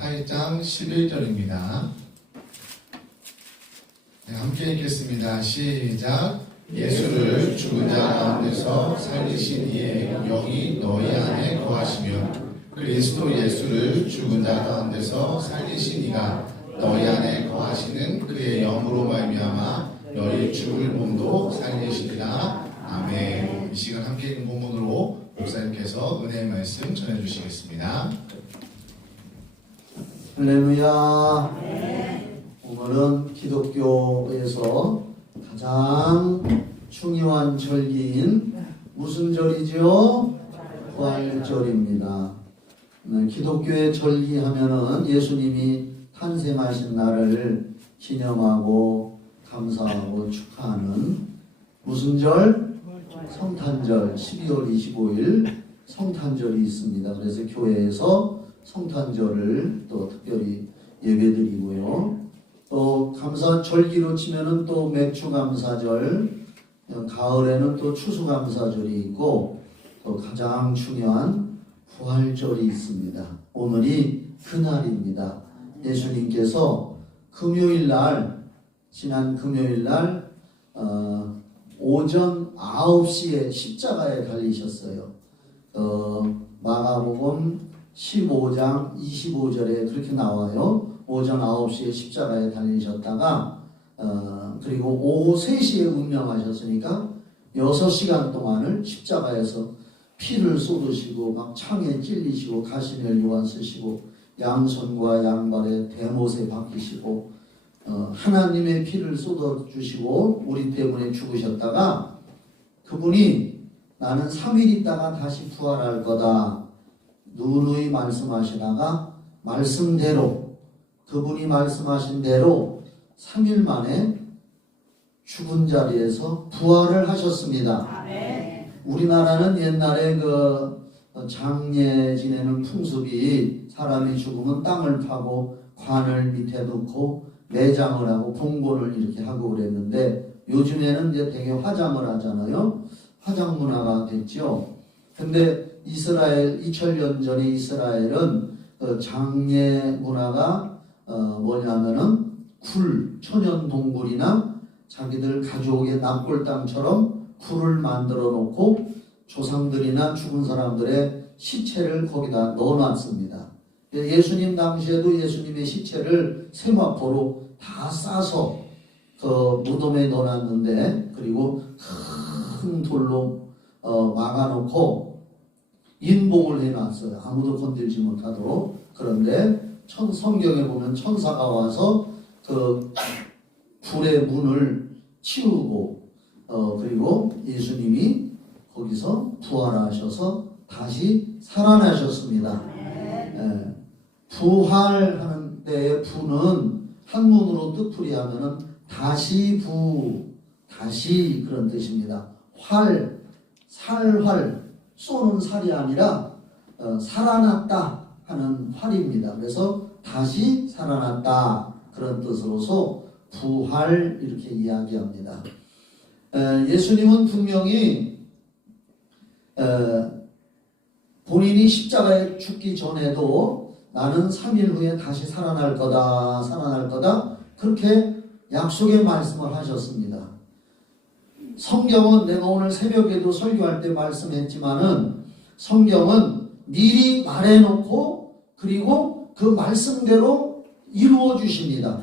8장 11절입니다. 네, 함께 읽겠습니다. 시작. 예수를 죽은 자 가운데서 살리신 이의 영이 너희 안에 거하시며 그리스도 예수를 죽은 자 가운데서 살리신 이가 너희 안에 거하시는 그의 영으로 말미암아 너희 죽을 몸도 살리시리라. 아멘. 이 시간 함께 읽은 본문으로 목사님께서 은혜의 말씀 전해주시겠습니다. 할렐루야. 오늘은 기독교에서 가장 중요한 절기인 무슨 절이죠? 부활절입니다. 기독교의 절기 하면은 예수님이 탄생하신 날을 기념하고 감사하고 축하하는 무슨 절? 성탄절. 12월 25일 성탄절이 있습니다. 그래서 교회에서 성탄절을 또 특별히 예배드리고요. 또 감사절기로 치면은 또 맥주감사절, 가을에는 또 추수감사절이 있고 또 가장 중요한 부활절이 있습니다. 오늘이 그날입니다. 예수님께서 금요일날, 지난 금요일날 오전 9시에 십자가에 달리셨어요. 마가복음 15장 25절에 그렇게 나와요. 오전 9시에 십자가에 달리셨다가 그리고 오후 3시에 운명하셨으니까 6시간 동안을 십자가에서 피를 쏟으시고 막 창에 찔리시고 가시멜 요한 쓰시고 양손과 양발에 대못에 박히시고 하나님의 피를 쏟아주시고 우리 때문에 죽으셨다가 그분이 나는 3일 있다가 다시 부활할 거다 누누이 말씀하시다가 말씀대로 그분이 말씀하신 대로 3일 만에 죽은 자리에서 부활을 하셨습니다. 아멘. 우리나라는 옛날에 그 장례 지내는 풍습이 사람이 죽으면 땅을 파고 관을 밑에 놓고 매장을 하고 봉건을 이렇게 하고 그랬는데 요즘에는 이제 되게 화장을 하잖아요. 화장 문화가 됐죠. 근데 이스라엘 2000년 전에 이스라엘은 장례 문화가 뭐냐면은 천연 동굴이나 자기들 가족의 납골당처럼 굴을 만들어 놓고 조상들이나 죽은 사람들의 시체를 거기다 넣어놨습니다. 예수님 당시에도 예수님의 시체를 세마포로 다 싸서 그 무덤에 넣어놨는데 그리고 큰 돌로 막아놓고 인봉을 해놨어요. 아무도 건들지 못하도록. 그런데 성경에 보면 천사가 와서 그 불의 문을 치우고 그리고 예수님이 거기서 부활하셔서 다시 살아나셨습니다. 부활하는 때의 부는 한문으로 뜻풀이하면은 다시 그런 뜻입니다. 살활 쏘는 살이 아니라 살아났다 하는 활입니다. 그래서 다시 살아났다 그런 뜻으로서 부활 이렇게 이야기합니다. 예수님은 분명히 본인이 십자가에 죽기 전에도 나는 3일 후에 다시 살아날 거다 그렇게 약속의 말씀을 하셨습니다. 성경은 내가 오늘 새벽에도 설교할 때 말씀했지만은 성경은 미리 말해놓고 그리고 그 말씀대로 이루어 주십니다.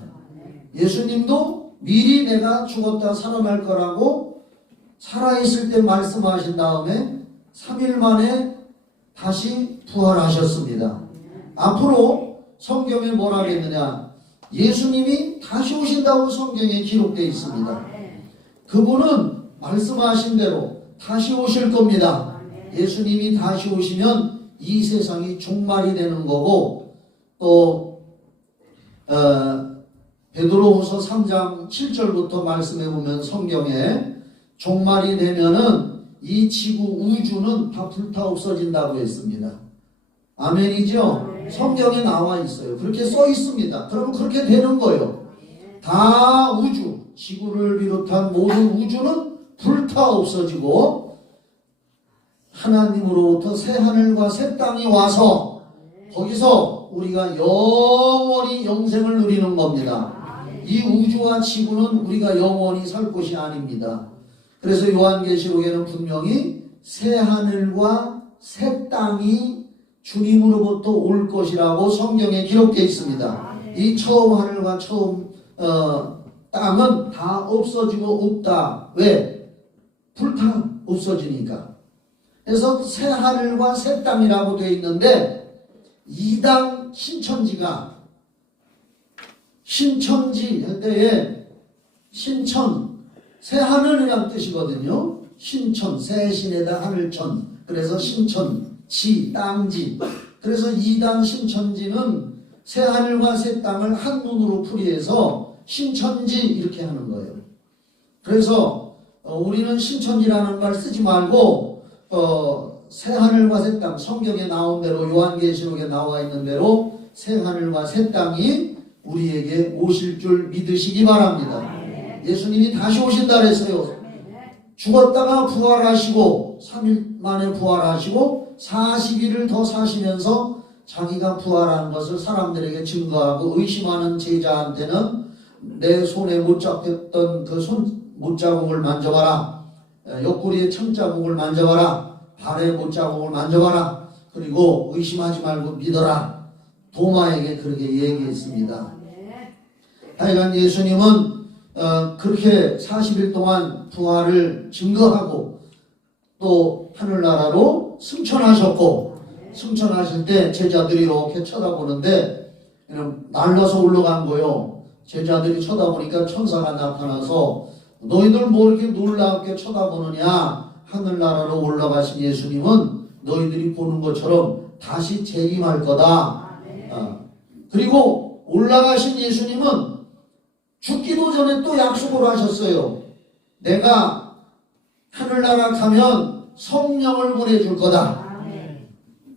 예수님도 미리 내가 죽었다 살아날 거라고 살아있을 때 말씀하신 다음에 3일 만에 다시 부활하셨습니다. 앞으로 성경에 뭐라고 했느냐? 예수님이 다시 오신다고 성경에 기록되어 있습니다. 그분은 말씀하신 대로 다시 오실 겁니다. 예수님이 다시 오시면 이 세상이 종말이 되는 거고 또 베드로후서 3장 7절부터 말씀해 보면 성경에 종말이 되면은 이 지구 우주는 다 불타 없어진다고 했습니다. 아멘이죠? 성경에 나와 있어요. 그렇게 써 있습니다. 그러면 그렇게 되는 거예요. 다 우주, 지구를 비롯한 모든 우주는 불타 없어지고 하나님으로부터 새 하늘과 새 땅이 와서 거기서 우리가 영원히 영생을 누리는 겁니다. 이 우주와 지구는 우리가 영원히 살 곳이 아닙니다. 그래서 요한계시록에는 분명히 새 하늘과 새 땅이 주님으로부터 올 것이라고 성경에 기록되어 있습니다. 이 처음 하늘과 처음 땅은 다 없어지고 없다. 왜? 불타 없어지니까. 그래서 새 하늘과 새 땅이라고 되어 있는데 이당 신천지가 신천지 때에 신천 새 하늘이란 뜻이거든요. 신천 새 신에다 하늘천 그래서 신천지 땅지 그래서 이당 신천지는 새 하늘과 새 땅을 한문으로 풀이해서 신천지 이렇게 하는 거예요. 그래서 우리는 신천지라는 말 쓰지 말고 새 하늘과 새 땅 성경에 나온 대로 요한계시록에 나와 있는 대로 새 하늘과 새 땅이 우리에게 오실 줄 믿으시기 바랍니다. 예수님이 다시 오신다 그랬어요. 죽었다가 부활하시고 3일 만에 부활하시고 40일을 더 사시면서 자기가 부활한 것을 사람들에게 증거하고 의심하는 제자한테는 내 손에 못 잡혔던 그 손 못자국을 만져봐라. 옆구리에 천자국을 만져봐라. 발에 못자국을 만져봐라. 그리고 의심하지 말고 믿어라. 도마에게 그렇게 얘기했습니다. 하여간 예수님은 그렇게 40일 동안 부활을 증거하고 또 하늘나라로 승천하셨고 승천하실 때 제자들이 이렇게 쳐다보는데 날라서 올라간 거요. 제자들이 쳐다보니까 천사가 나타나서 너희들 뭐 이렇게 놀랍게 쳐다보느냐. 하늘나라로 올라가신 예수님은 너희들이 보는 것처럼 다시 재림할 거다. 그리고 올라가신 예수님은 죽기도 전에 또 약속을 하셨어요. 내가 하늘나라 가면 성령을 보내줄 거다.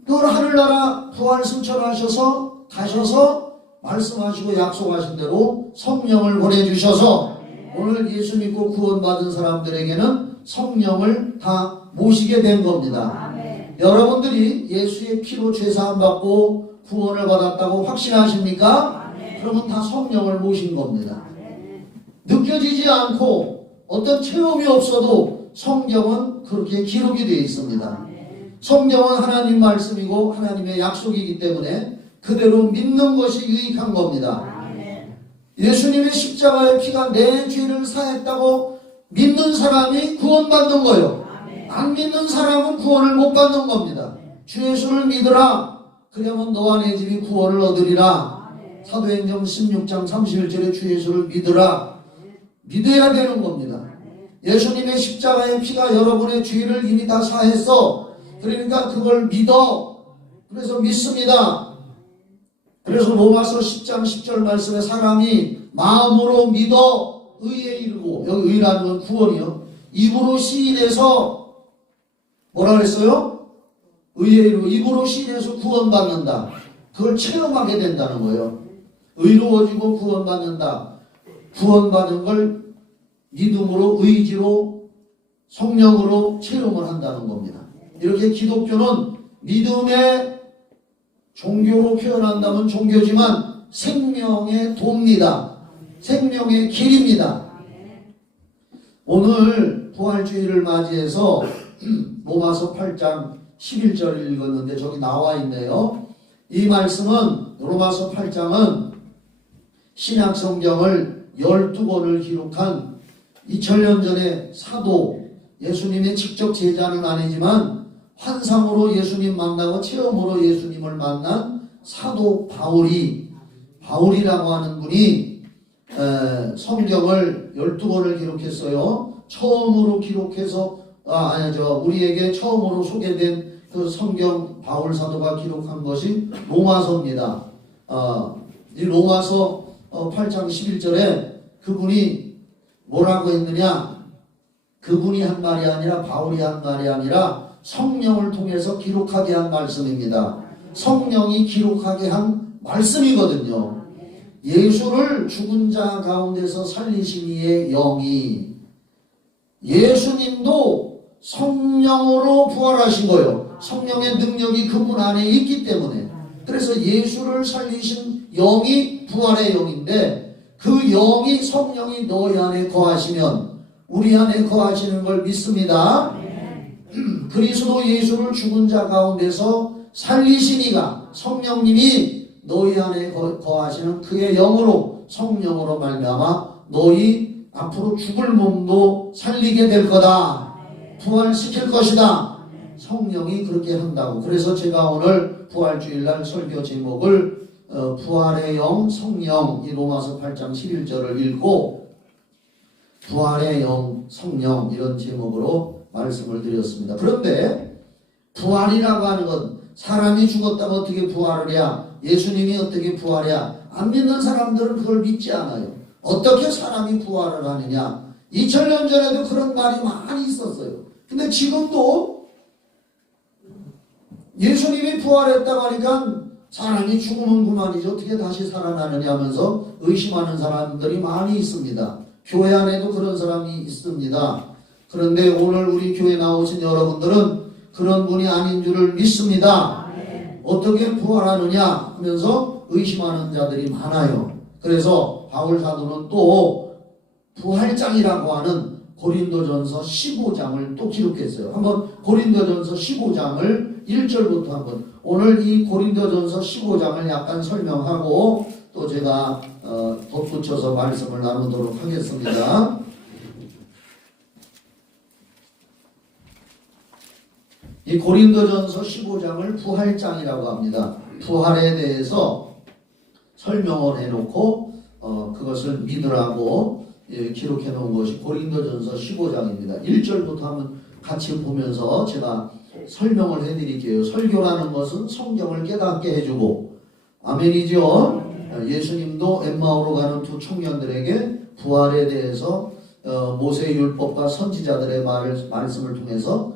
그걸 하늘나라 부활 승천하셔서 가셔서 말씀하시고 약속하신 대로 성령을 보내주셔서 오늘 예수 믿고 구원받은 사람들에게는 성령을 다 모시게 된 겁니다. 여러분들이 예수의 피로 죄사함 받고 구원을 받았다고 확신하십니까? 그러면 다 성령을 모신 겁니다. 느껴지지 않고 어떤 체험이 없어도 성경은 그렇게 기록이 되어 있습니다. 성경은 하나님 말씀이고 하나님의 약속이기 때문에 그대로 믿는 것이 유익한 겁니다. 예수님의 십자가의 피가 내 죄를 사했다고 믿는 사람이 구원받는 거예요. 안 믿는 사람은 구원을 못 받는 겁니다. 주 예수를 믿으라. 그러면 너와 내 집이 구원을 얻으리라. 사도행전 16장 31절에 주 예수를 믿으라. 믿어야 되는 겁니다. 예수님의 십자가의 피가 여러분의 죄를 이미 다 사했어. 그러니까 그걸 믿어. 그래서 믿습니다. 그래서 로마서 10장 10절 말씀에 사람이 마음으로 믿어 의에 이르고, 여기 의라는 건 구원이요. 입으로 시인해서 뭐라 그랬어요? 의에 이르고 입으로 시인해서 구원받는다. 그걸 체험하게 된다는 거예요. 의로워지고 구원받는다. 구원받은 걸 믿음으로 의지로 성령으로 체험을 한다는 겁니다. 이렇게 기독교는 믿음의 종교로 표현한다면 종교지만 생명의 도입니다. 생명의 길입니다. 오늘 부활주의를 맞이해서 로마서 8장 11절 읽었는데 저기 나와 있네요. 이 말씀은 로마서 8장은 신약성경을 12권을 기록한 2000년 전에 사도 예수님의 직접 제자는 아니지만 환상으로 예수님 만나고 체험으로 예수님을 만난 사도 바울이라고 하는 분이 성경을 12권을 기록했어요. 처음으로 기록해서 우리에게 처음으로 소개된 그 성경 바울 사도가 기록한 것이 로마서입니다. 이 로마서 8장 11절에 그분이 뭐라고 했느냐? 그분이 한 말이 아니라 바울이 한 말이 아니라 성령을 통해서 기록하게 한 말씀입니다. 성령이 기록하게 한 말씀이거든요. 예수를 죽은 자 가운데서 살리신 이의 영이 예수님도 성령으로 부활하신 거예요. 성령의 능력이 그분 안에 있기 때문에. 그래서 예수를 살리신 영이 부활의 영인데 그 영이 성령이 너희 안에 거하시면 우리 안에 거하시는 걸 믿습니다. 그리스도 예수를 죽은 자 가운데서 살리시니가 성령님이 너희 안에 거하시는 그의 영으로 성령으로 말미암아 너희 앞으로 죽을 몸도 살리게 될 거다. 부활시킬 것이다. 성령이 그렇게 한다고. 그래서 제가 오늘 부활주일날 설교 제목을 부활의 영, 성령, 이 로마서 8장 11절을 읽고 부활의 영, 성령 이런 제목으로 말씀을 드렸습니다. 그런데 부활이라고 하는 건 사람이 죽었다고 어떻게 부활을 해야, 예수님이 어떻게 부활해야, 안 믿는 사람들은 그걸 믿지 않아요. 어떻게 사람이 부활을 하느냐. 2000년 전에도 그런 말이 많이 있었어요. 근데 지금도 예수님이 부활했다고 하니까 사람이 죽으면 그만이죠. 어떻게 다시 살아나느냐 하면서 의심하는 사람들이 많이 있습니다. 교회 안에도 그런 사람이 있습니다. 그런데 오늘 우리 교회 나오신 여러분들은 그런 분이 아닌 줄을 믿습니다. 어떻게 부활하느냐 하면서 의심하는 자들이 많아요. 그래서 바울 사도는 또 부활장이라고 하는 고린도전서 15장을 또 기록했어요. 한번 고린도전서 15장을 1절부터 한번, 오늘 이 고린도전서 15장을 약간 설명하고 또 제가 덧붙여서 말씀을 나누도록 하겠습니다. 이 고린도전서 15장을 부활장이라고 합니다. 부활에 대해서 설명을 해놓고 그것을 믿으라고 기록해 놓은 것이 고린도전서 15장입니다. 1절부터 한번 같이 보면서 제가 설명을 해드릴게요. 설교라는 것은 성경을 깨닫게 해주고, 아멘이죠. 예수님도 엠마오로 가는 두 청년들에게 부활에 대해서 모세의 율법과 선지자들의 말씀을 통해서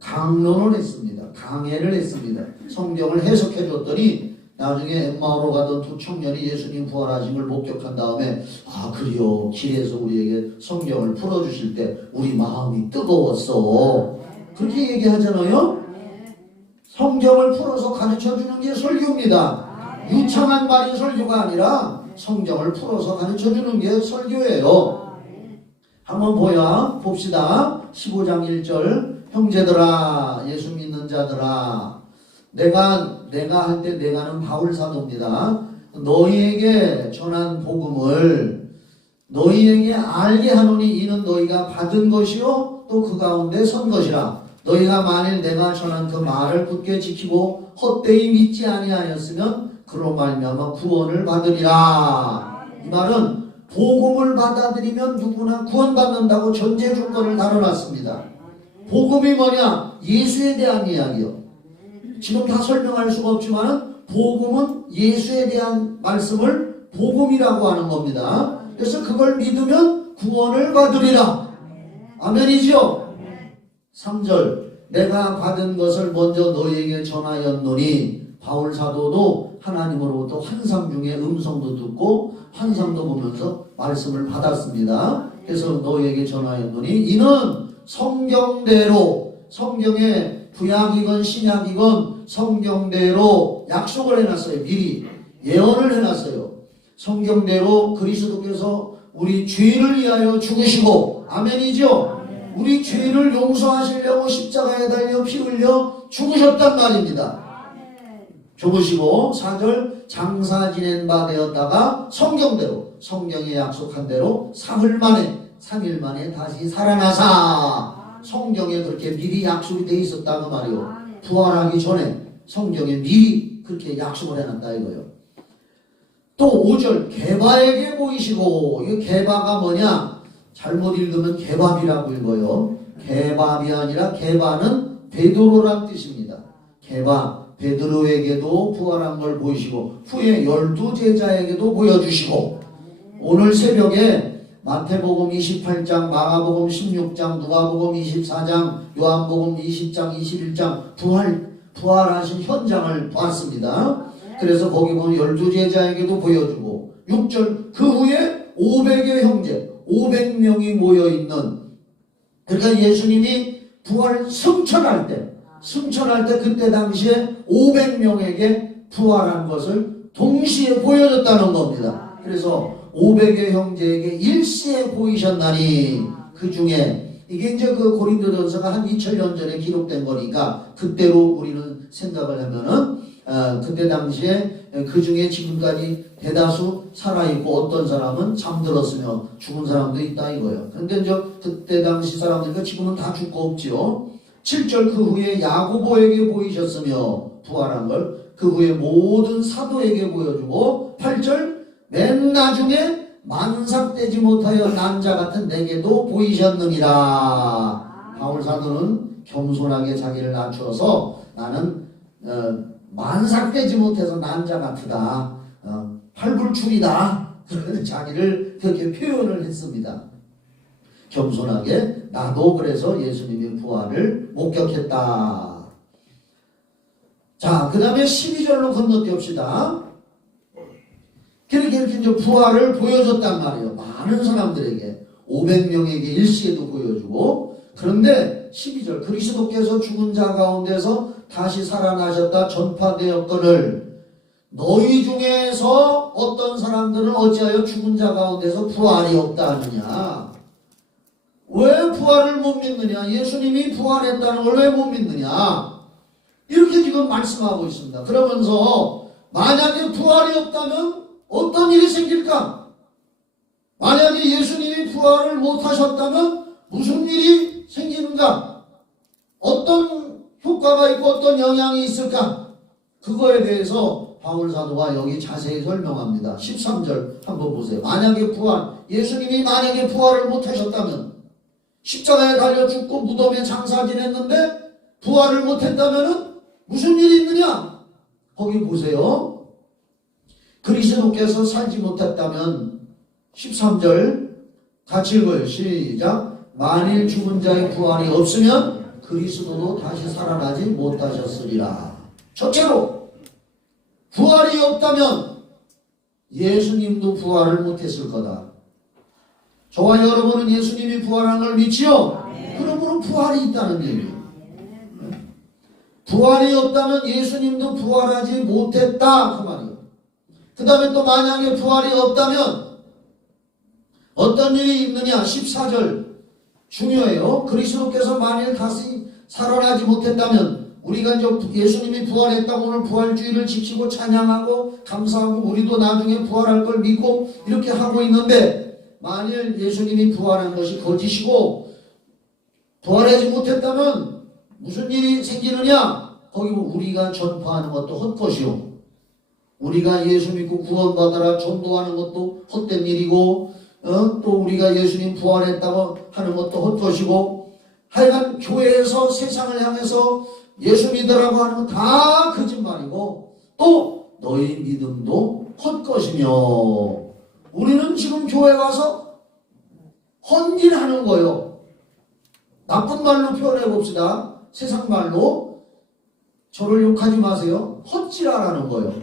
강론을 했습니다. 강해를 했습니다. 성경을 해석해 줬더니 나중에 엠마오로 가던 두 청년이 예수님 부활하신 걸 목격한 다음에, 아 그래요, 길에서 우리에게 성경을 풀어주실 때 우리 마음이 뜨거웠어, 그렇게 얘기하잖아요. 성경을 풀어서 가르쳐주는 게 설교입니다. 유창한 말이 설교가 아니라 성경을 풀어서 가르쳐주는 게 설교예요. 한번 봅시다. 15장 1절. 형제들아, 예수 믿는 자들아, 내가 할 때 내가는 바울 사도입니다. 너희에게 전한 복음을 너희에게 알게 하노니 이는 너희가 받은 것이요 또 그 가운데 선 것이라. 너희가 만일 내가 전한 그 말을 굳게 지키고 헛되이 믿지 아니하였으면 그로 말미암아 구원을 받으리라. 이 말은 복음을 받아들이면 누구나 구원받는다고 전제 조건을 다뤄놨습니다. 복음이 뭐냐? 예수에 대한 이야기요. 지금 다 설명할 수가 없지만 복음은 예수에 대한 말씀을 복음이라고 하는 겁니다. 그래서 그걸 믿으면 구원을 받으리라. 아멘이죠? 3절. 내가 받은 것을 먼저 너희에게 전하였노니, 바울 사도도 하나님으로부터 환상 중에 음성도 듣고 환상도 보면서 말씀을 받았습니다. 그래서 너희에게 전하였노니 이는 성경대로, 성경에 구약이건 신약이건 성경대로 약속을 해놨어요. 미리 예언을 해놨어요. 성경대로 그리스도께서 우리 죄를 위하여 죽으시고, 아멘이죠? 우리 죄를 용서하시려고 십자가에 달려 피 흘려 죽으셨단 말입니다. 죽으시고 4절 장사 지낸 바 되었다가 성경대로, 성경에 약속한 대로 사흘 만에, 3일 만에 다시 살아나사. 성경에 그렇게 미리 약속이 돼 있었다 그 말이요. 부활하기 전에 성경에 미리 그렇게 약속을 해놨다 이거요. 또 5절 게바에게 보이시고, 이 게바가 뭐냐? 잘못 읽으면 개밥이라고 읽어요. 개밥이 아니라 게바는 베드로란 뜻입니다. 게바, 베드로에게도 부활한 걸 보이시고 후에 12제자에게도 보여주시고, 오늘 새벽에 마태복음 28장, 마가복음 16장, 누가복음 24장, 요한복음 20장, 21장 부활하신 현장을 봤습니다. 그래서 거기 보면 12제자에게도 보여주고, 6절 그 후에 500의 형제, 500명이 모여있는, 그러니까 예수님이 부활 승천할 때 그때 당시에 500명에게 부활한 것을 동시에 보여줬다는 겁니다. 그래서 500의 형제에게 일시에 보이셨나니 그 중에 이게 이제 그 고린도전서가 한 2000년 전에 기록된 거니까 그때로 우리는 생각을 하면은 그때 당시에 그 중에 지금까지 대다수 살아있고 어떤 사람은 잠들었으며 죽은 사람도 있다 이거예요. 그런데 이제 그때 당시 사람들이니까 지금은 다 죽고 없지요. 7절 그 후에 야고보에게 보이셨으며 부활한 걸 그 후에 모든 사도에게 보여주고 8절 맨 나중에 만삭되지 못하여 난 자 같은 내게도 보이셨느니라. 바울 사도는 겸손하게 자기를 낮추어서 나는 만삭되지 못해서 난 자 같으다. 팔불출이다. 자기를 그렇게 표현을 했습니다. 겸손하게 나도 그래서 예수님의 부활을 목격했다. 자, 그 다음에 12절로 건너뛰읍시다. 이렇게 이제 부활을 보여줬단 말이에요. 많은 사람들에게 500명에게 일시에도 보여주고. 그런데 12절 그리스도께서 죽은 자 가운데서 다시 살아나셨다 전파되었거늘 너희 중에서 어떤 사람들은 어찌하여 죽은 자 가운데서 부활이 없다 하느냐. 왜 부활을 못 믿느냐. 예수님이 부활했다는 걸 왜 못 믿느냐. 이렇게 지금 말씀하고 있습니다. 그러면서 만약에 부활이 없다면 어떤 일이 생길까? 만약에 예수님이 부활을 못하셨다면 무슨 일이 생기는가? 어떤 효과가 있고 어떤 영향이 있을까? 그거에 대해서 바울 사도가 여기 자세히 설명합니다. 13절 한번 보세요. 만약에 예수님이 만약에 부활을 못하셨다면 십자가에 달려 죽고 무덤에 장사 지냈는데 부활을 못했다면 무슨 일이 있느냐? 거기 보세요. 그리스도께서 살지 못했다면 13절 같이 읽어요. 시작. 만일 죽은 자의 부활이 없으면 그리스도도 다시 살아나지 못하셨으리라. 첫째로 부활이 없다면 예수님도 부활을 못했을 거다. 저와 여러분은 예수님이 부활한 걸 믿지요? 그러므로 부활이 있다는 얘기예요. 부활이 없다면 예수님도 부활하지 못했다 그 말이에요. 그 다음에 또 만약에 부활이 없다면 어떤 일이 있느냐. 14절 중요해요. 그리스도께서 만일 다시 살아나지 못했다면 우리가 이제 예수님이 부활했다고 오늘 부활주의를 지키고 찬양하고 감사하고 우리도 나중에 부활할 걸 믿고 이렇게 하고 있는데 만일 예수님이 부활한 것이 거짓이고 부활하지 못했다면 무슨 일이 생기느냐? 거기 우리가 전파하는 것도 헛것이요. 우리가 예수 믿고 구원받아라 전도하는 것도 헛된 일이고 또 우리가 예수님 부활했다고 하는 것도 헛것이고 하여간 교회에서 세상을 향해서 예수 믿으라고 하는 건 다 거짓말이고 또 너희 믿음도 헛것이며 우리는 지금 교회 가서 헌질하는 거요. 나쁜 말로 표현해 봅시다. 세상 말로 저를 욕하지 마세요. 헛지랄하는 거예요.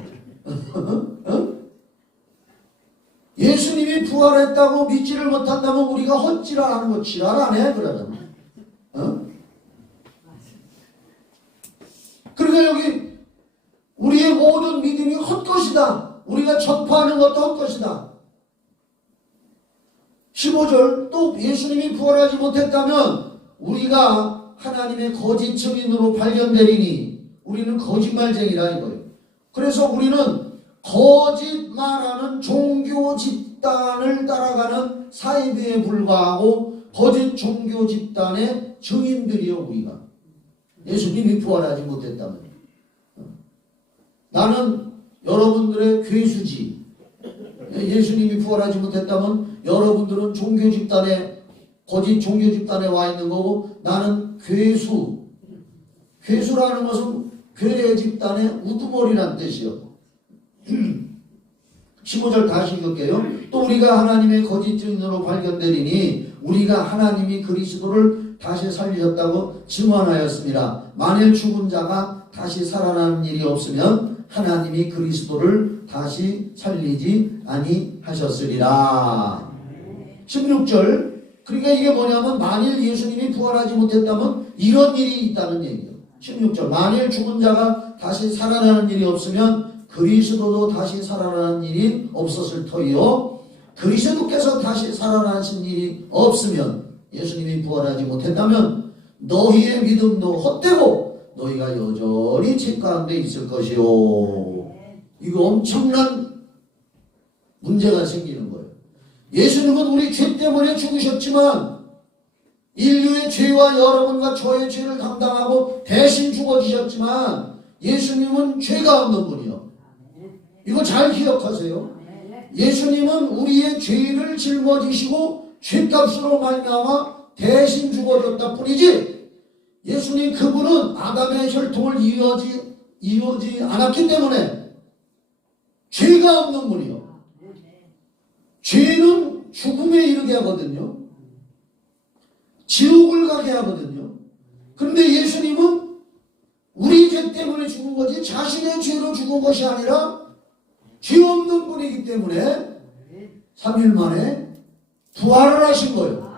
예수님이 부활했다고 믿지를 못한다면 우리가 헛지랄하는 거 지랄 안 해? 그러면 그러니까 여기 우리의 모든 믿음이 헛것이다. 우리가 전파하는 것도 헛것이다. 15절 또 예수님이 부활하지 못했다면 우리가 하나님의 거짓 증인으로 발견되리니 우리는 거짓말쟁이라 이거예요. 그래서 우리는 거짓말하는 종교 집단을 따라가는 사이비에 불과하고 거짓 종교 집단의 증인들이요 우리가. 예수님이 부활하지 못했다면 나는 여러분들의 괴수지. 예수님이 부활하지 못했다면 여러분들은 종교 집단에 거짓 종교 집단에 와 있는 거고 나는 괴수. 괴수라는 것은 괴뢰 집단의 우두머리란 뜻이요. 15절 다시 읽을게요. 또 우리가 하나님의 거짓 증인으로 발견되리니 우리가 하나님이 그리스도를 다시 살리셨다고 증언하였습니다. 만일 죽은 자가 다시 살아나는 일이 없으면 하나님이 그리스도를 다시 살리지 아니하셨으리라. 16절 그러니까 이게 뭐냐면 만일 예수님이 부활하지 못했다면 이런 일이 있다는 얘기예요. 16절 만일 죽은 자가 다시 살아나는 일이 없으면 그리스도도 다시 살아나는 일이 없었을 터이요 그리스도께서 다시 살아나신 일이 없으면 예수님이 부활하지 못했다면 너희의 믿음도 헛되고 너희가 여전히 죄 가운데 있을 것이요. 이거 엄청난 문제가 생기는 거예요. 예수님은 우리 죄 때문에 죽으셨지만 인류의 죄와 여러분과 저의 죄를 담당하고 대신 죽어지셨지만 예수님은 죄가 없는 분이요. 이거 잘 기억하세요. 예수님은 우리의 죄를 짊어지시고 죄값으로 말미암아 대신 죽어졌다 뿐이지 예수님 그분은 아담의 혈통을 이루지 않았기 때문에 죄가 없는 분이요. 죄는 죽음에 이르게 하거든요. 지옥을 가게 하거든요. 그런데 예수님은 우리 죄 때문에 죽은 거지 자신의 죄로 죽은 것이 아니라 죄 없는 분이기 때문에 3일 만에 부활을 하신 거예요.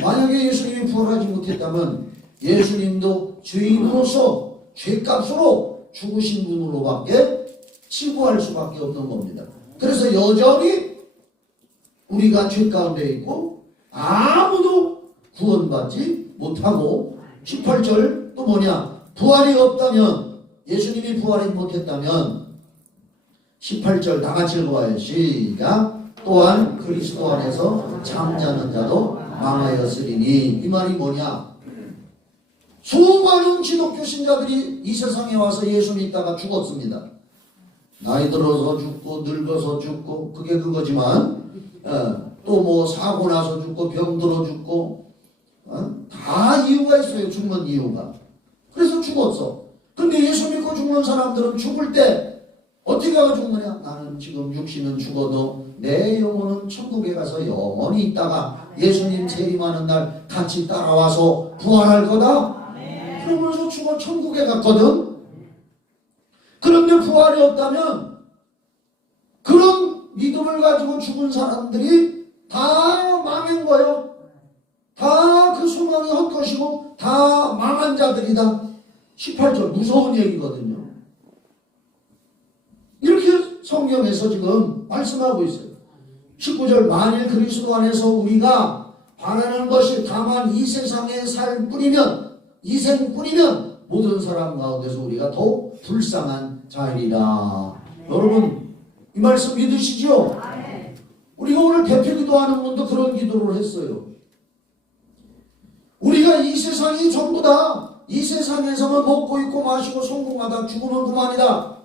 만약에 예수님이 부활하지 못했다면 예수님도 죄인으로서 죄값으로 죽으신 분으로밖에 치부할 수밖에 없는 겁니다. 그래서 여전히 우리가 죄 가운데 있고 아무도 구원받지 못하고 18절 또 뭐냐 부활이 없다면 예수님이 부활이 못했다면 18절 다 같이 읽어봐요. 시작. 또한 그리스도 안에서 잠자는 자도 망하였으리니 이 말이 뭐냐 수많은 기독교 신자들이 이 세상에 와서 예수 믿다가 죽었습니다. 나이 들어서 죽고 늙어서 죽고 그게 그거지만 또 뭐 사고 나서 죽고 병 들어 죽고 다 이유가 있어요. 죽는 이유가. 그래서 죽었어. 근데 예수 믿고 죽는 사람들은 죽을 때 어떻게 하고 죽느냐? 나는 지금 육신은 죽어도 내 영혼은 천국에 가서 영원히 있다가 예수님 재림하는 날 같이 따라와서 부활할 거다. 그러면서 죽어 천국에 갔거든. 그런데 부활이 없다면 그런 믿음을 가지고 죽은 사람들이 다 망한 거예요. 다 그 소망이 헛것이고 다 망한 자들이다. 18절 무서운 얘기거든요. 이렇게 성경에서 지금 말씀하고 있어요. 19절 만일 그리스도 안에서 우리가 바라는 것이 다만 이 세상의 삶뿐이면 이생뿐이면 모든 사람 가운데서 우리가 더 불쌍한 자이리라. 여러분 이 말씀 믿으시죠? 우리가 오늘 대표 기도하는 분도 그런 기도를 했어요. 우리가 이 세상이 전부다. 이 세상에서만 먹고 있고 마시고 성공하다 죽으면 그만이다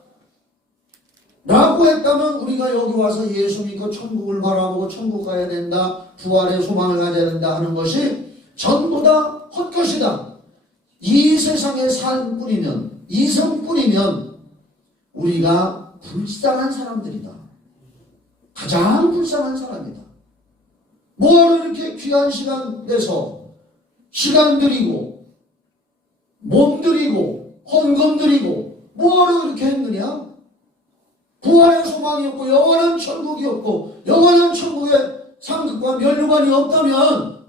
라고 했다면 우리가 여기 와서 예수 믿고 천국을 바라보고 천국 가야 된다, 부활의 소망을 가져야 된다 하는 것이 전부 다 헛것이다. 이 세상의 삶뿐이면 이성뿐이면 우리가 불쌍한 사람들이다. 가장 불쌍한 사람이다. 뭐하러 이렇게 귀한 시간 내서 시간 들이고 몸 들이고 헌금 들이고 뭐하러 그렇게 했느냐? 부활의 소망이 없고 영원한 천국이 없고 영원한 천국의 상급과 면류관이 없다면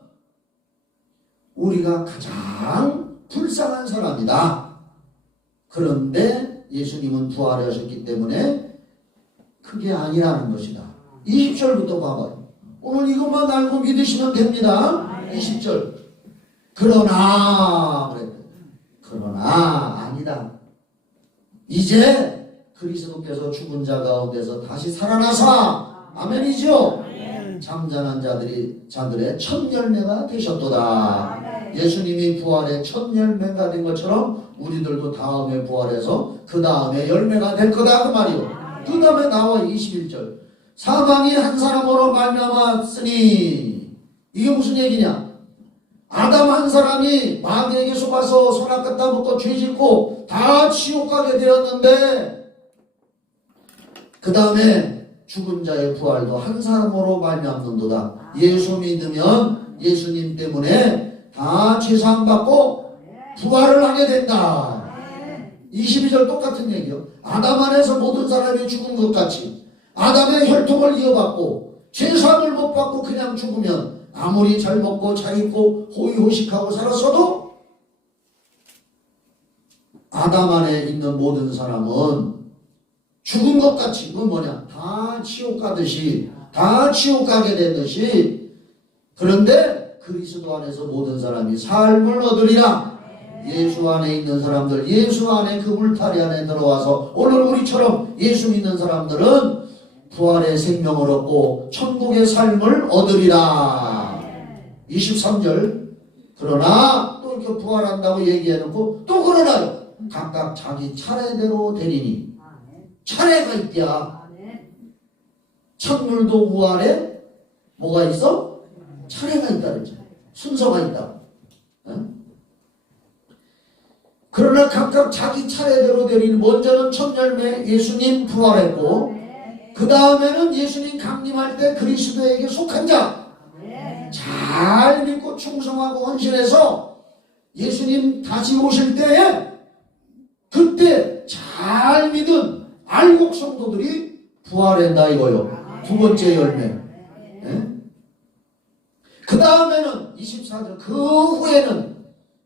우리가 가장 불쌍한 사람이다. 그런데 예수님은 부활하셨기 때문에 그게 아니라는 것이다. 20절부터 봐봐요. 오늘 이것만 알고 믿으시면 됩니다. 20절. 그러나 아니다. 이제 그리스도께서 죽은 자 가운데서 다시 살아나사 아멘이죠. 잠자는 자들의 첫 열매가 되셨도다. 예수님이 부활의 첫 열매가 된 것처럼 우리들도 다음에 부활해서 그 다음에 열매가 될 거다 그 말이요. 그 다음에 나와 21절. 사망이 한 사람으로 말미암았으니 이게 무슨 얘기냐? 아담 한 사람이 마귀에게 속아서 선악과 따먹고 죄짓고 다 지옥 가게 되었는데 그 다음에 죽은 자의 부활도 한 사람으로 말미암는도다. 예수 믿으면 예수님 때문에 다 죄사함받고 부활을 하게 된다. 22절 똑같은 얘기요. 아담 안에서 모든 사람이 죽은 것 같이 아담의 혈통을 이어받고 죄사함을 못 받고 그냥 죽으면 아무리 잘 먹고 잘 입고 호의호식하고 살았어도 아담 안에 있는 모든 사람은 죽은 것 같이, 그건 뭐냐? 다 지옥 가듯이, 다 지옥 가게 되듯이. 그런데 그리스도 안에서 모든 사람이 삶을 얻으리라. 예수 안에 있는 사람들, 예수 안에 그 울타리 안에 들어와서 오늘 우리처럼 예수 믿는 사람들은 부활의 생명을 얻고 천국의 삶을 얻으리라. 23절. 그러나 또 이렇게 부활한다고 얘기해놓고 또 그러나요. 각각 자기 차례대로 되리니. 차례가 있대야. 천물도 부활에 뭐가 있어? 차례가 있다 그랬죠. 순서가 있다. 그러나 각각 자기 차례대로 되리니 먼저는 첫 열매 예수님 부활했고 그 다음에는 예수님 강림할 때 그리스도에게 속한 자 잘 믿고 충성하고 헌신해서 예수님 다시 오실 때에 그때 잘 믿은 알곡 성도들이 부활한다 이거요. 두 번째 열매. 그 다음에는 24절 그 후에는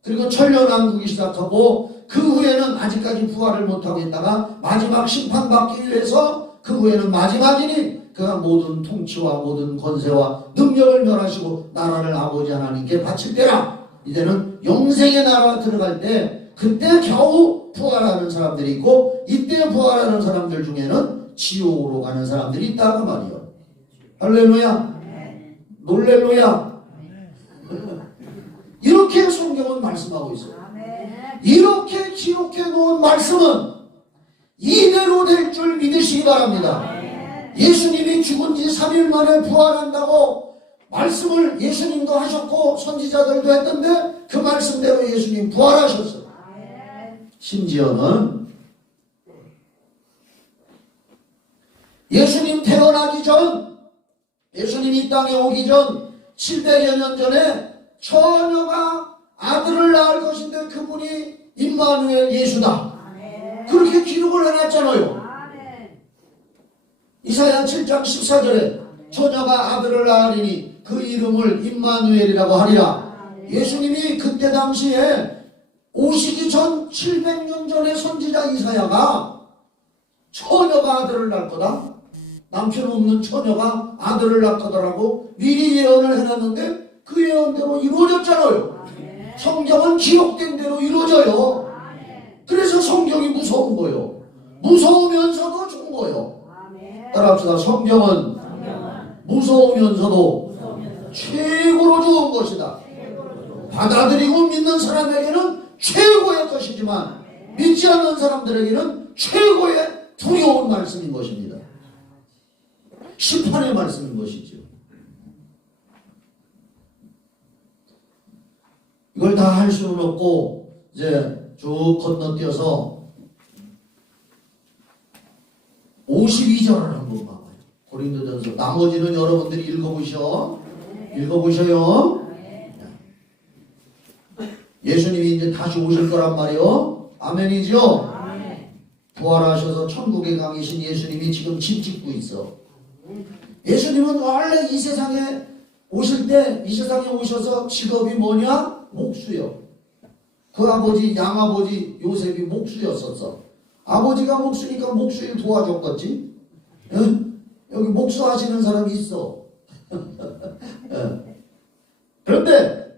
그리고 천년왕국이 시작하고 그 후에는 아직까지 부활을 못하고 있다가 마지막 심판받기 위해서 그 후에는 마지막이니 그가 모든 통치와 모든 권세와 능력을 멸하시고 나라를 아버지 하나님께 바칠 때라. 이제는 영생의 나라 들어갈 때 그때 겨우 부활하는 사람들이 있고 이때 부활하는 사람들 중에는 지옥으로 가는 사람들이 있다고 말이요. 할렐루야. 놀렐루야. 이렇게 성경은 말씀하고 있어요. 이렇게 기록해 놓은 말씀은 이대로 될 줄 믿으시기 바랍니다. 예수님이 죽은 지 3일 만에 부활한다고 말씀을 예수님도 하셨고 선지자들도 했던데 그 말씀대로 예수님 부활하셨어요. 심지어는 예수님 태어나기 전, 예수님이 이 땅에 오기 전 700여 년 전에 처녀가 아들을 낳을 것인데 그분이 임마누엘 예수다. 그렇게 기록을 해놨잖아요. 이사야 7장 14절에 처녀가 아들을 낳으리니 그 이름을 임마누엘이라고 하리라. 예수님이 그때 당시에 오시기 전 700년 전에 선지자 이사야가 처녀가 아들을 낳을 거다. 남편 없는 처녀가 아들을 낳을 거다라고 미리 예언을 해놨는데 그 예언대로 이루어졌잖아요. 성경은 기록된 대로 이루어져요. 그래서 성경이 무서운 거예요. 무서우면서도 좋은 거예요. 따라합시다. 성경은 무서우면서도 최고로 좋은 것이다. 받아들이고 믿는 사람에게는 최고의 것이지만 믿지 않는 사람들에게는 최고의 두려운 말씀인 것입니다. 심판의 말씀인 것이죠. 이걸 다 할 수는 없고 이제 쭉 건너뛰어서 52절을 한번 봐봐요. 고린도전서. 나머지는 여러분들이 읽어보셔요. 예수님이 이제 다시 오실 거란 말이요. 아멘이죠? 부활하셔서 천국에 가 계신 예수님이 지금 집 짓고 있어. 예수님은 원래 이 세상에 오실 때, 이 세상에 오셔서 직업이 뭐냐? 목수요. 그 아버지, 양아버지 요셉이 목수였었어. 아버지가 목수니까 목수일 도와줬겠지? 응? 여기 목수하시는 사람이 있어. 그런데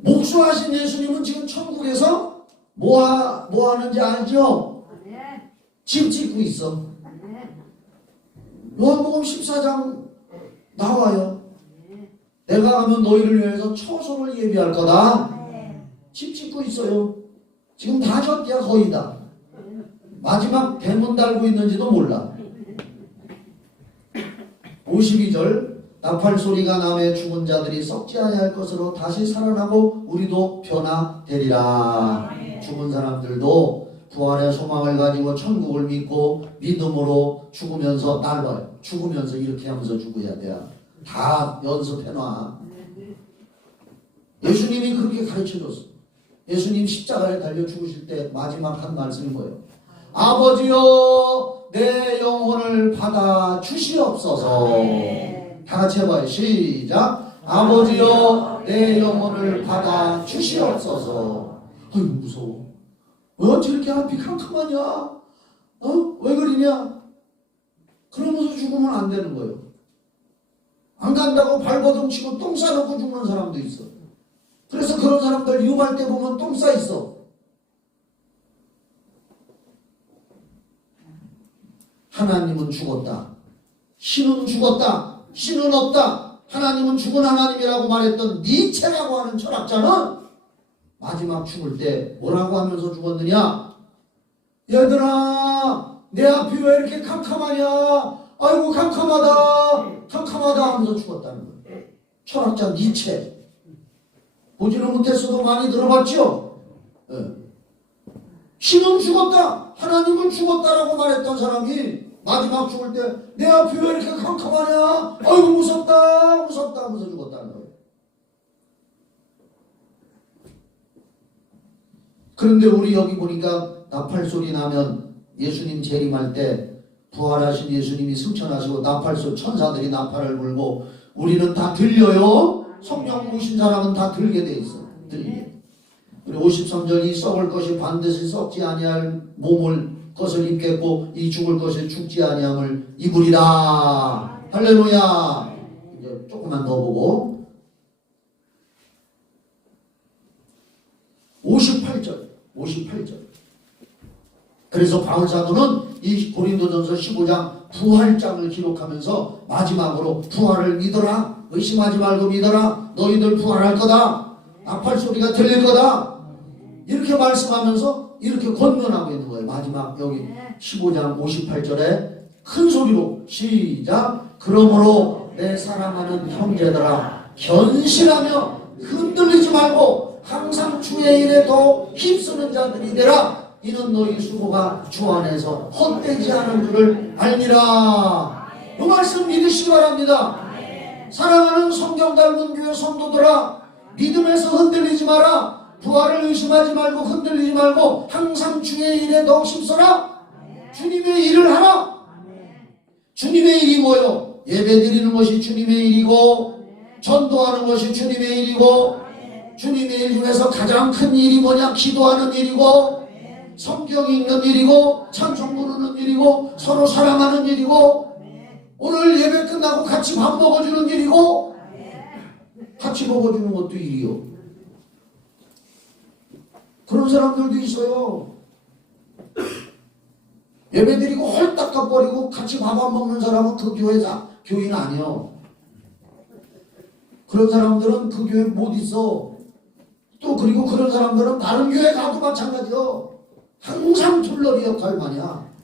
목수하신 예수님은 지금 천국에서 뭐 하는지 알죠? 집 짓고 있어. 요한복음 14장 나와요. 내가 가면 너희를 위해서 처소를 예비할 거다. 집 짓고 있어요. 지금 다 졌대야 거의 다. 마지막 대문 달고 있는지도 몰라. 52절 나팔 소리가 나매 죽은 자들이 썩지 아니할 것으로 다시 살아나고 우리도 변화되리라. 죽은 사람들도 부활의 소망을 가지고 천국을 믿고 믿음으로 죽으면서 날 봐요. 죽으면서 이렇게 하면서 죽어야 돼요. 다 연습해놔. 예수님이 그렇게 가르쳐줬어. 예수님 십자가에 달려 죽으실 때 마지막 한 말씀인 거예요. 아버지여 내 영혼을 받아 주시옵소서. 다 같이 해봐요. 시작. 아버지여 내 영혼을 받아 주시옵소서. 어이 무서워. 왜 저렇게 앞이 캄캄하냐? 왜 그러냐? 그러면서 죽으면 안 되는 거예요. 안 간다고 발버둥 치고 똥 싸놓고 죽는 사람도 있어. 그래서 그런 사람들 유발 때 보면 똥 싸 있어. 하나님은 죽었다. 신은 죽었다. 신은 없다. 하나님은 죽은 하나님이라고 말했던 니체라고 하는 철학자는 마지막 죽을 때 뭐라고 하면서 죽었느냐? 얘들아, 내 앞이 왜 이렇게 캄캄하냐? 아이고 캄캄하다. 캄캄하다 하면서 죽었다는 거예요. 철학자 니체. 보지는 못했어도 많이 들어봤죠? 네. 신은 죽었다. 하나님은 죽었다라고 말했던 사람이 마지막 죽을 때 내 앞이 왜 이렇게 캄캄하냐? 아이고 무섭다. 무섭다 하면서 죽었다는 거예요. 그런데 우리 여기 보니까 나팔 소리 나면 예수님 재림할 때 부활하신 예수님이 승천하시고 나팔소 천사들이 나팔을 불고 우리는 다 들려요. 성령 모신 사람은 다 들게 돼 있어. 들리게. 그리고 53절 이 썩을 것이 반드시 썩지 아니할 몸을 것을 입겠고 이 죽을 것이 죽지 아니함을 입으리라. 할렐루야. 이제 조금만 더 보고 58절. 그래서 바울 사도는 이 고린도전서 15장 부활장을 기록하면서 마지막으로 부활을 믿어라. 의심하지 말고 믿어라. 너희들 부활할 거다. 나팔 소리가 들릴 거다. 이렇게 말씀하면서 이렇게 권면하고 있는 거예요. 마지막 여기 15장 58절에 큰 소리로 시작. 그러므로 내 사랑하는 형제들아 견실하며 흔들리지 말고 항상 주의 일에 더 힘쓰는 자들이 되라. 이는 너희 수고가 주 안에서 헛되지 않은 줄을 알미라. 이 말씀 믿으시기 바랍니다. 사랑하는 성경 닮은 교회 성도들아, 믿음에서 흔들리지 마라. 부활을 의심하지 말고 흔들리지 말고 항상 주의 일에 더 힘써라. 주님의 일을 하라. 주님의 일이 뭐요? 예배드리는 것이 주님의 일이고 전도하는 것이 주님의 일이고 주님의 일 중에서 가장 큰 일이 뭐냐? 기도하는 일이고 성경 읽는 일이고 찬송 부르는 일이고 서로 사랑하는 일이고 오늘 예배 끝나고 같이 밥 먹어주는 일이고 같이 먹어주는 것도 일이요. 그런 사람들도 있어요. 예배 드리고 홀딱 가버리고 같이 밥 안 먹는 사람은 그 교인 아니요. 그런 사람들은 그 교회 못 있어. 또 그리고 그런 사람들은 다른 교회 가도 마찬가지요. 항상 둘러리 역할만이야.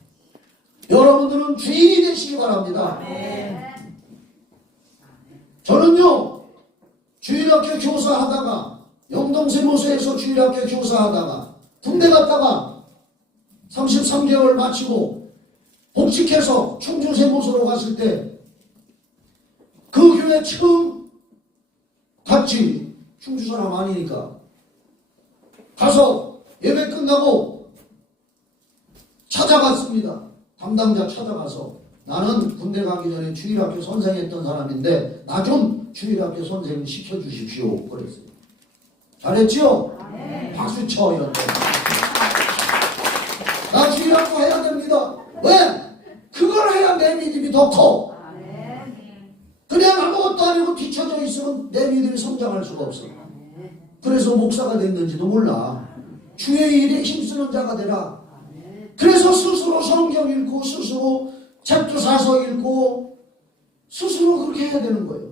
여러분들은 주인이 되시기 바랍니다. 저는요 주일학교 교사하다가 영동세무소에서 주일학교 교사하다가 군대 갔다가 33개월 마치고 복직해서 충주세무소로 갔을 때 그 교회 처음 갔지. 충주 사람 아니니까 가서 예배 끝나고 찾아갔습니다. 담당자 찾아가서 나는 군대 가기 전에 주일학교 선생했던 사람인데 나 좀 주일학교 선생 시켜주십시오. 그랬어요. 잘했죠? 네. 박수 쳐 이런데. 나 주일학교 해야 됩니다. 왜? 그걸 해야 내 믿음이 더 커. 그냥 아무것도 아니고 뒤쳐져 있으면 내 믿음이 성장할 수가 없어. 그래서 목사가 됐는지도 몰라. 주의 일에 힘쓰는 자가 되라. 그래서 스스로 성경 읽고 스스로 책도 사서 읽고 스스로 그렇게 해야 되는 거예요.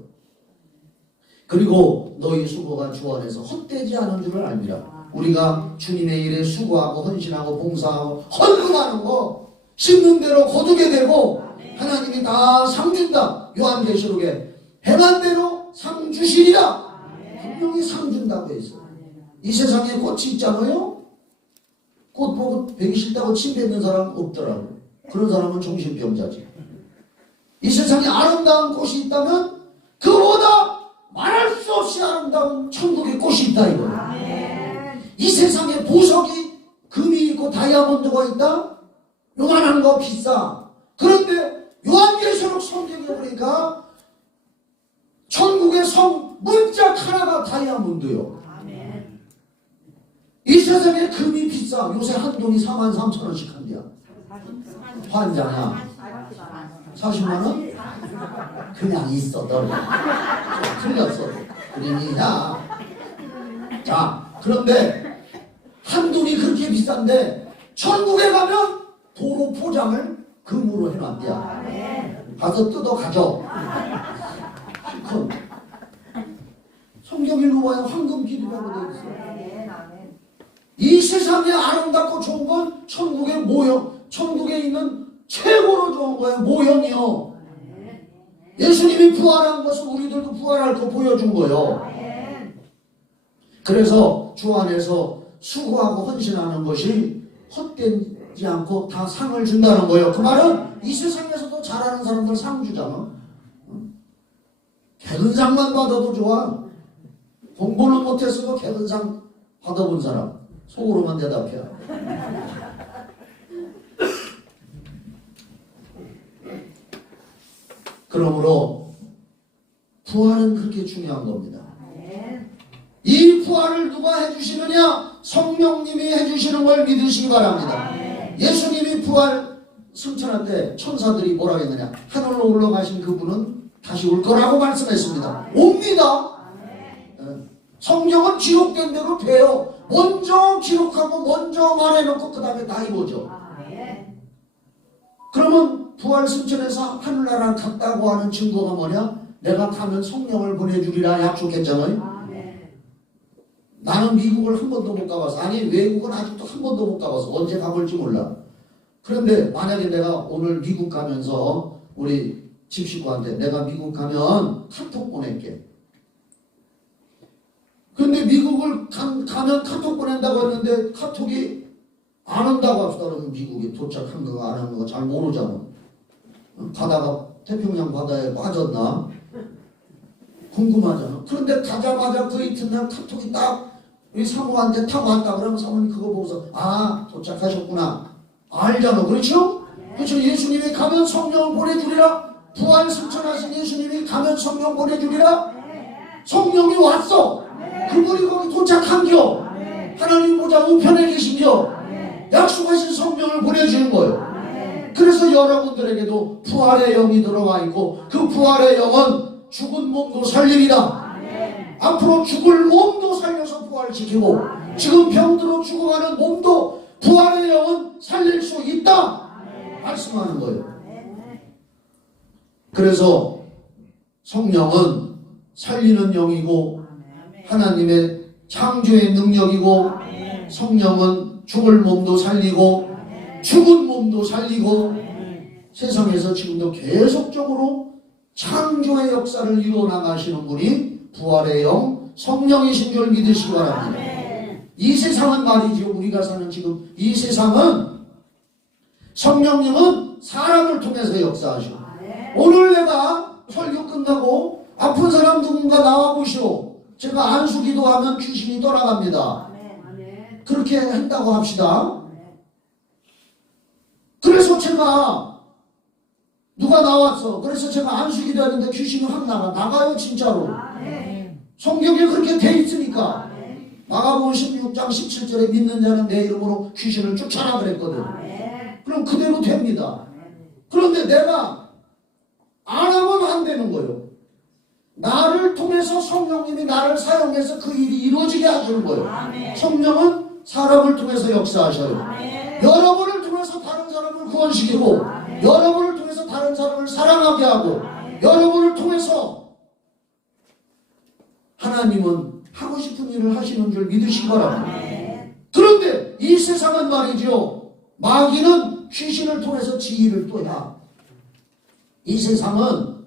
그리고 너희 수고가 주 안에서 헛되지 않은 줄을 알미라. 우리가 주님의 일에 수고하고 헌신하고 봉사하고 헌금하는 거 심는 대로 거두게 되고 하나님이 다 상 준다. 요한계시록에 행한 대로 상 주시리라. 분명히 상 준다고 했어요. 이 세상에 꽃이 있잖아요. 꽃 보고 배기 싫다고 침 뱉는 사람 없더라고. 그런 사람은 정신병자지. 이 세상에 아름다운 꽃이 있다면 그보다 말할 수 없이 아름다운 천국의 꽃이 있다 이거예요. 이 세상에 보석이 금이 있고 다이아몬드가 있다? 요만한 거 비싸. 그런데 요한계시록 성경에 보니까 천국의 성 문짝 하나가 다이아몬드요. 이 세상에 금이 비싸. 요새 한 동이 43,000원씩 한대야. 환자냐? 40만 원? 그냥 있어 너는. 틀렸어. 그림이냐? 자, 그런데 한돈이 그렇게 비싼데 천국에 가면 도로 포장을 금으로 해놨대야. 가서 뜯어 가져. 실컷. 성경에 놓아야 황금길이라고 되어 있어. 이 세상에 아름답고 좋은 건 천국의 모형, 천국에 있는 최고로 좋은 거예요. 모형이요. 예수님이 부활한 것은 우리들도 부활할 거 보여준 거예요. 그래서 주 안에서 수고하고 헌신하는 것이 헛되지 않고 다 상을 준다는 거예요. 그 말은 이 세상에서도 잘하는 사람들 상 주잖아. 개근상만 받아도 좋아. 공부는 못했어도 개근상 받아본 사람 속으로만 대답해. 그러므로 부활은 그렇게 중요한 겁니다. 이 부활을 누가 해주시느냐? 성령님이 해주시는 걸 믿으시기 바랍니다. 예수님이 부활 승천할 때 천사들이 뭐라고 했느냐? 하늘로 올라가신 그분은 다시 올 거라고 말씀했습니다. 옵니다. 성경은 기록된 대로 돼요. 먼저 기록하고 먼저 말해놓고 그 다음에 다 이루어져. 그러면 부활 승천해서 하늘나라 갔다고 하는 증거가 뭐냐? 내가 가면 성령을 보내주리라 약속했잖아요. 나는 미국을 한 번도 못 가봐서, 아니 외국은 아직도 한 번도 못 가봐서 언제 가볼지 몰라. 그런데 만약에 내가 오늘 미국 가면서 우리 집식구한테 내가 미국 가면 카톡 보낼게. 근데 미국을 가면 카톡 보낸다고 했는데 카톡이 안 온다고 합시다. 그러면 미국에 도착한 거 안 한 거 잘 모르잖아. 가다가 태평양 바다에 빠졌나? 궁금하잖아. 그런데 가자마자 그 이튿날 카톡이 딱 우리 사모한테 탁 왔다 그러면 사모님 그거 보고서 아 도착하셨구나 알잖아. 그렇죠? 그렇죠. 예수님이 가면 성령을 보내주리라. 부활 승천하신 예수님이 가면 성령 보내주리라. 성령이 왔어. 그분이 거기 도착한겨. 하나님 보좌 우편에 계신겨. 약속하신 성령을 보내주는 거예요. 그래서 여러분들에게도 부활의 영이 들어와 있고 그 부활의 영은 죽은 몸도 살리리라. 앞으로 죽을 몸도 살려서 부활시키고 지금 병들어 죽어가는 몸도 부활의 영은 살릴 수 있다 말씀하는 거예요. 그래서 성령은 살리는 영이고 하나님의 창조의 능력이고 성령은 죽을 몸도 살리고 죽은 몸도 살리고 세상에서 지금도 계속적으로 창조의 역사를 이루어나가시는 분이 부활의 영 성령이신 줄 믿으시기 바랍니다. 이 세상은 말이죠. 우리가 사는 지금 이 세상은 성령님은 사람을 통해서 역사하시고 오늘 내가 설교 끝나고 아픈 사람 누군가 나와보시오. 제가 안수기도하면 귀신이 떠나갑니다. 그렇게 한다고 합시다. 그래서 제가 누가 나왔어. 그래서 제가 안수기도 하는데 귀신이 확 나가요 진짜로. 성경에 그렇게 돼 있으니까. 마가복음 16장 17절에 믿는 자는 내 이름으로 귀신을 쫓아라 그랬거든. 그럼 그대로 됩니다. 그런데 내가 안 하면 안 되는 거예요. 나를 통해서 성령님이 나를 사용해서 그 일이 이루어지게 하시는 거예요. 성령은 사람을 통해서 역사하셔요. 여러분을 통해서 다른 사람을 구원시키고 여러분을 통해서 다른 사람을 사랑하게 하고 여러분을 통해서 하나님은 하고 싶은 일을 하시는 줄 믿으시기 바랍니다. 그런데 이 세상은 말이죠. 마귀는 귀신을 통해서 지휘를 또 해. 이 세상은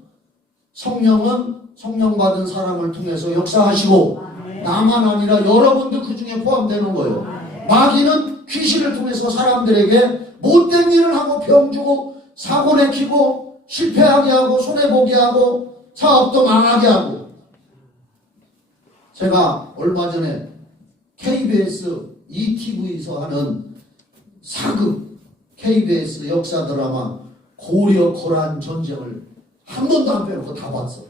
성령은 성령 받은 사람을 통해서 역사하시고 나만 아니라 여러분도 그 중에 포함되는 거예요. 마귀는 귀신을 통해서 사람들에게 못된 일을 하고 병 주고 사고 내키고 실패하게 하고 손해보게 하고 사업도 망하게 하고. 제가 얼마 전에 KBS ETV에서 하는 사극 KBS 역사 드라마 고려 고란 전쟁을 한 번도 안 빼놓고 다 봤어.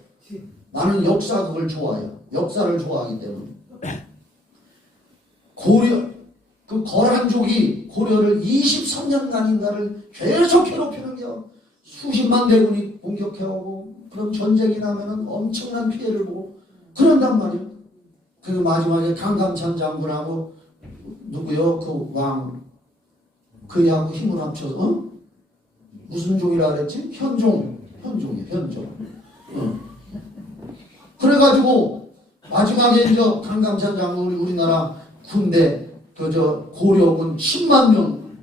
나는 역사극을 좋아해요. 역사를 좋아하기 때문에. 고려 그 거란족이 고려를 23년간인가를 계속 괴롭히는 겨. 수십만 대군이 공격해오고 그럼 전쟁이 나면은 엄청난 피해를 보고 그런단 말이야. 그리고 마지막에 강감찬 장군하고 누구요? 그 왕 그하고 힘을 합쳐서 무슨 종이라 그랬지? 현종이야 현종. 그래가지고 마지막에 이제 강감찬 장군이 우리나라 군대 그저 고려군 10만 명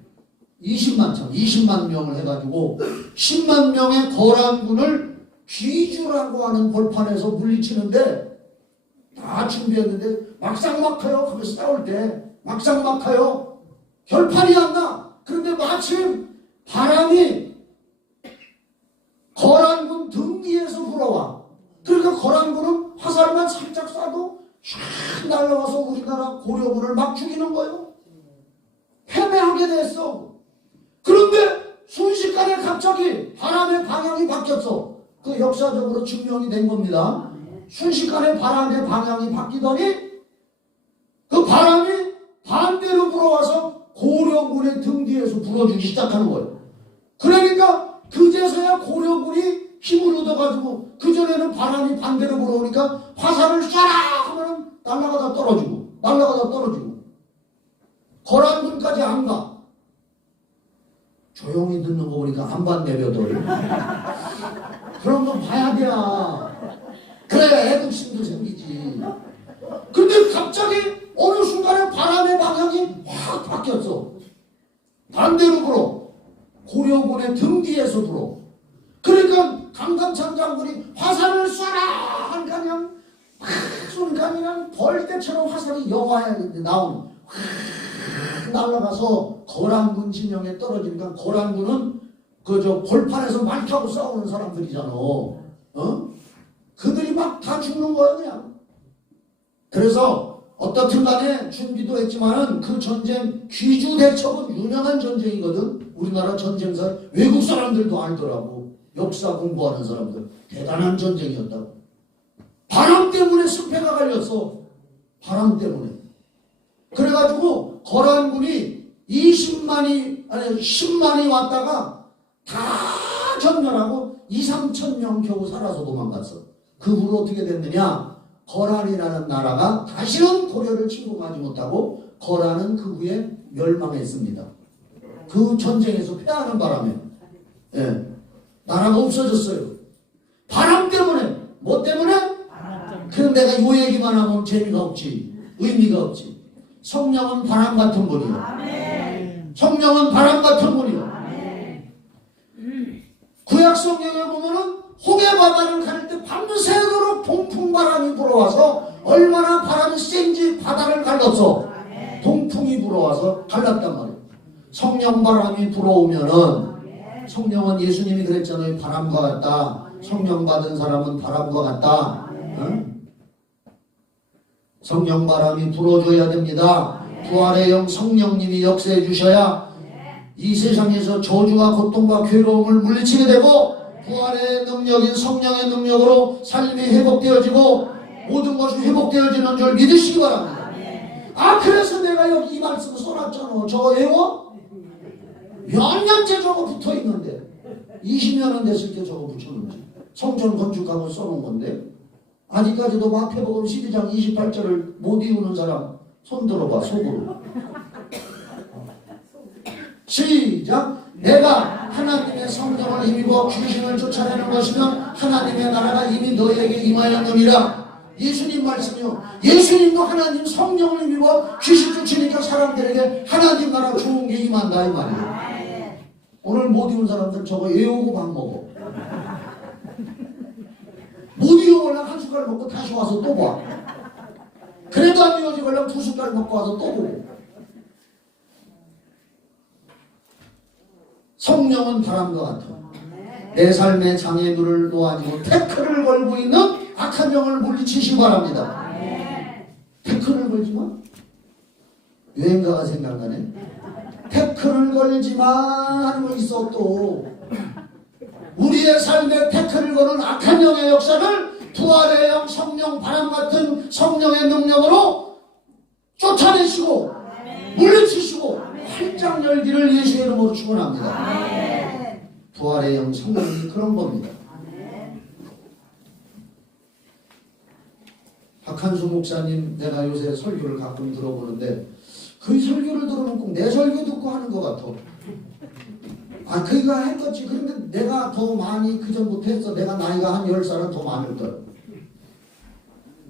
20만 명을 해가지고 10만 명의 거란군을 귀주라고 하는 벌판에서 물리치는데 다 준비했는데 막상 막하요. 거기 싸울 때 막상 막하요. 결판이 안 나. 그런데 마침 바람이 거란군 등 뒤에서 불어와. 그러니까 거란군은 화살만 살짝 쏴도 샥 날라와서 우리나라 고려군을 막 죽이는 거예요. 패배하게 됐어. 그런데 순식간에 갑자기 바람의 방향이 바뀌었어. 그 역사적으로 증명이 된 겁니다. 순식간에 바람의 방향이 바뀌더니 그 바람이 반대로 불어와서 고려군의 등 뒤에서 불어주기 시작하는 거예요. 그러니까 그제서야 고려군이 힘을 얻어가지고 그전에는 바람이 반대로 불어오니까 화살을 쏴라 하면 날아가다 떨어지고 거란군까지 안 가. 조용히 듣는 거 보니까 안반 내려들. 그런 거 봐야 돼. 그래야 애국심도 생기지. 근데 갑자기 어느 순간에 바람의 방향이 확 바뀌었어. 반대로 불어. 고려군의 등 뒤에서 불어. 그러니까 강감찬 장군이 화살을 쏴라 하니까 그냥 쏘니까 그냥 벌떼처럼 화살이 여와야 나오는 확 날아가서 거란군 진영에 떨어지니까 거란군은 그저 벌판에서 말 타고 싸우는 사람들이잖아. 그들이 막 다 죽는 거야 그냥. 그래서 어떻든 간에 준비도 했지만은 그 전쟁 귀주 대첩은 유명한 전쟁이거든. 우리나라 전쟁사 외국 사람들도 알더라고. 역사 공부하는 사람들. 대단한 전쟁이었다고. 바람 때문에 승패가 갈렸어. 바람 때문에. 그래가지고 거란군이 10만이 왔다가 다 전멸하고 2~3천 명 겨우 살아서 도망갔어. 그 후로 어떻게 됐느냐? 거란이라는 나라가 다시는 고려를 침공하지 못하고 거란은 그 후에 멸망했습니다. 그 전쟁에서 패하는 바람에 나라가 없어졌어요. 바람 때문에. 뭐 때문에? 그럼 내가 요 얘기만 하면 재미가 없지. 의미가 없지. 성령은 바람 같은 분이요. 성령은 바람 같은 분이요. 구약 성경에 보면은 홍해 바다를 갈 때 밤새도록 동풍 바람이 불어와서 얼마나 바람이 센지 바다를 갈랐어. 동풍이 불어와서 갈랐단 말이에요. 성령 바람이 불어오면은 성령은 예수님이 그랬잖아요. 바람과 같다. 성령 받은 사람은 바람과 같다. 성령 바람이 불어줘야 됩니다. 부활의 영 성령님이 역사해 주셔야 이 세상에서 저주와 고통과 괴로움을 물리치게 되고 부활의 능력인 성령의 능력으로 삶이 회복되어지고 모든 것이 회복되어지는 줄 믿으시기 바랍니다. 그래서 내가 여기 이 말씀을 써놨잖아. 저거 외워? 몇 년째 저거 붙어있는데 20년은 됐을 때 저거 붙였는지 성전 건축하고 써놓은 건데 아직까지도 마태복음 12장 28절을 못 이루는 사람 손 들어봐. 속으로 시작. 내가 하나님의 성령을 힘입어 귀신을 쫓아내는 것이면 하나님의 나라가 이미 너희에게 임하였느니라. 예수님 말씀이요. 예수님도 하나님 성령을 힘입어 귀신 쫓으니까 사람들에게 하나님 나라 좋은 게 임한다 이 말이에요. 오늘 못 이룬 사람들 저거 외우고 밥 먹어. 못 이루면 한 숟갈 먹고 다시 와서 또 봐. 그래도 안 이루어지면 두 숟갈 먹고 와서 또 보고. 성령은 바람과 같아. 내 삶의 장애물을 놓아지고 태클을 걸고 있는 악한 영을 물리치시기 바랍니다. 태클을 걸지마? 여행가가 생각나네. 태클을 걸지마 하는 거 있어. 또 우리의 삶에 태클을 거는 악한 영의 역사를 부활의 영 성령 바람 같은 성령의 능력으로 쫓아내시고 물리치시고 활짝 열기를 예수의 이름으로 축원합니다. 부활의 영 성령이 그런 겁니다. 박한수 목사님 내가 요새 설교를 가끔 들어보는데 그 설교를 들으면 꼭 내 설교 듣고 하는 것 같아. 아 그가 했겠지. 그런데 내가 더 많이 그 전부터 했어. 내가 나이가 한 10살은 더 많을 거야.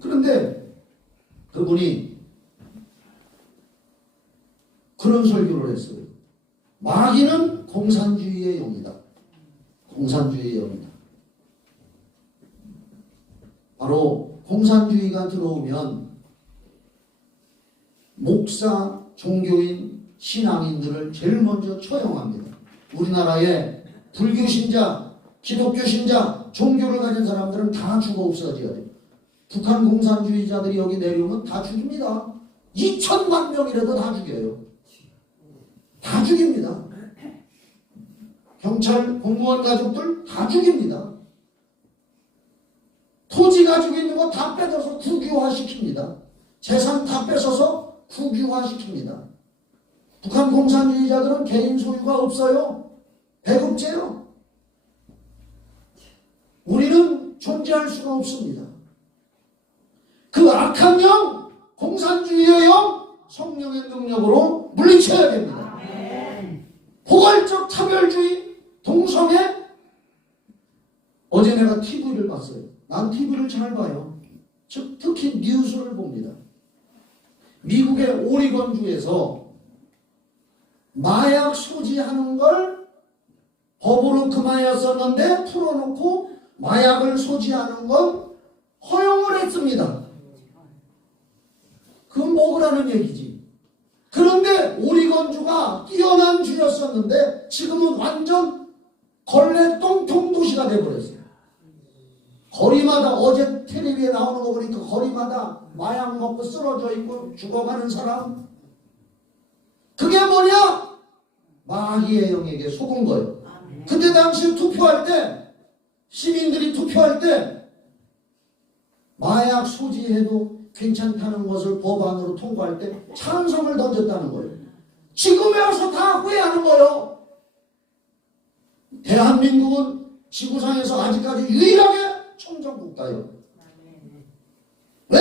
그런데 그분이 그런 설교를 했어요. 마귀는 공산주의의 영이다. 공산주의의 영이다. 바로 공산주의가 들어오면 목사, 종교인, 신앙인들을 제일 먼저 처형합니다. 우리나라에 불교 신자, 기독교 신자, 종교를 가진 사람들은 다 죽어 없어져야 돼요. 북한 공산주의자들이 여기 내려오면 다 죽입니다. 2천만 명이라도 다 죽여요. 다 죽입니다. 경찰, 공무원 가족들 다 죽입니다. 토지 가지고 있는 거 다 뺏어서 국유화시킵니다. 재산 다 뺏어서 국유화시킵니다. 북한 공산주의자들은 개인 소유가 없어요. 배급제요. 우리는 존재할 수가 없습니다. 그 악한 영, 공산주의의 영, 성령의 능력으로 물리쳐야 됩니다. 포괄적 차별주의, 동성애. 어제 내가 TV를 봤어요. 난 TV를 잘 봐요. 특히 뉴스를 봅니다. 미국의 오리건주에서 마약 소지하는 걸 법으로 금하였었는데 풀어놓고 마약을 소지하는 건 허용을 했습니다. 그건 먹으라는 얘기지. 그런데 오리건주가 뛰어난 주였었는데 지금은 완전 걸레 똥통 도시가 돼버렸어요. 거리마다 어제 텔레비에 나오는 거 보니까 거리마다 마약 먹고 쓰러져 있고 죽어가는 사람. 그게 뭐냐? 마귀의 영에게 속은 거예요. 근데 당시 투표할 때 시민들이 투표할 때 마약 소지해도 괜찮다는 것을 법안으로 통과할 때 찬성을 던졌다는 거예요. 지금에 와서 다 후회하는 거예요. 대한민국은 지구상에서 아직까지 유일하게 청정국가예요. 왜?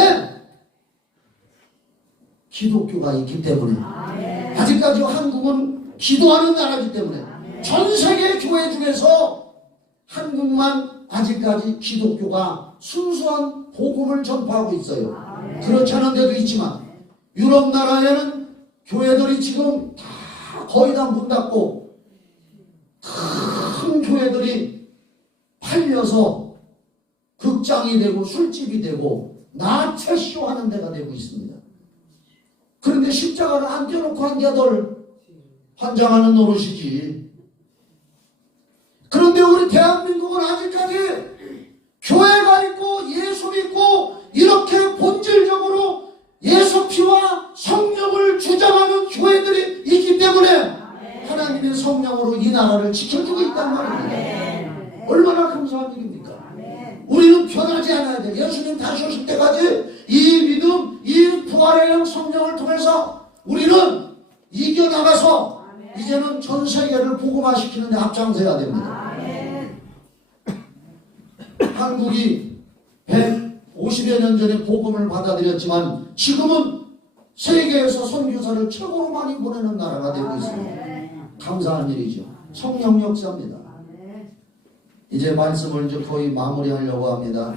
기독교가 있기 때문에. 아직까지 한국은 기도하는 나라이기 때문에. 전 세계 교회 중에서 한국만 아직까지 기독교가 순수한 복음을 전파하고 있어요. 그렇지 않은 데도 있지만 유럽 나라에는 교회들이 지금 다 거의 다 문 닫고 큰 교회들이 팔려서 극장이 되고 술집이 되고 나체쇼 하는 데가 되고 있습니다. 그런데 십자가를 안 떼놓고 한겨들 환장하는 노릇이지. 그런데 우리 대한민국은 아직까지 교회가 있고 예수 믿고 이렇게 본질적으로 예수 피와 성령을 주장하는 교회들이 있기 때문에 하나님의 성령으로 이 나라를 지켜주고 있단 말입니다. 얼마나 감사한 일입니까? 우리는 변하지 않아야 돼. 예수님 다시 오실 때까지 이 믿음, 이 부활의 영 성령을 통해서 우리는 이겨나가서 이제는 전 세계를 복음화시키는 데 앞장서야 됩니다. 한국이 150여 년 전에 복음을 받아들였지만 지금은 세계에서 선교사를 최고로 많이 보내는 나라가 되고 있습니다. 감사한 일이죠. 성령 역사입니다. 이제 말씀을 이제 거의 마무리하려고 합니다.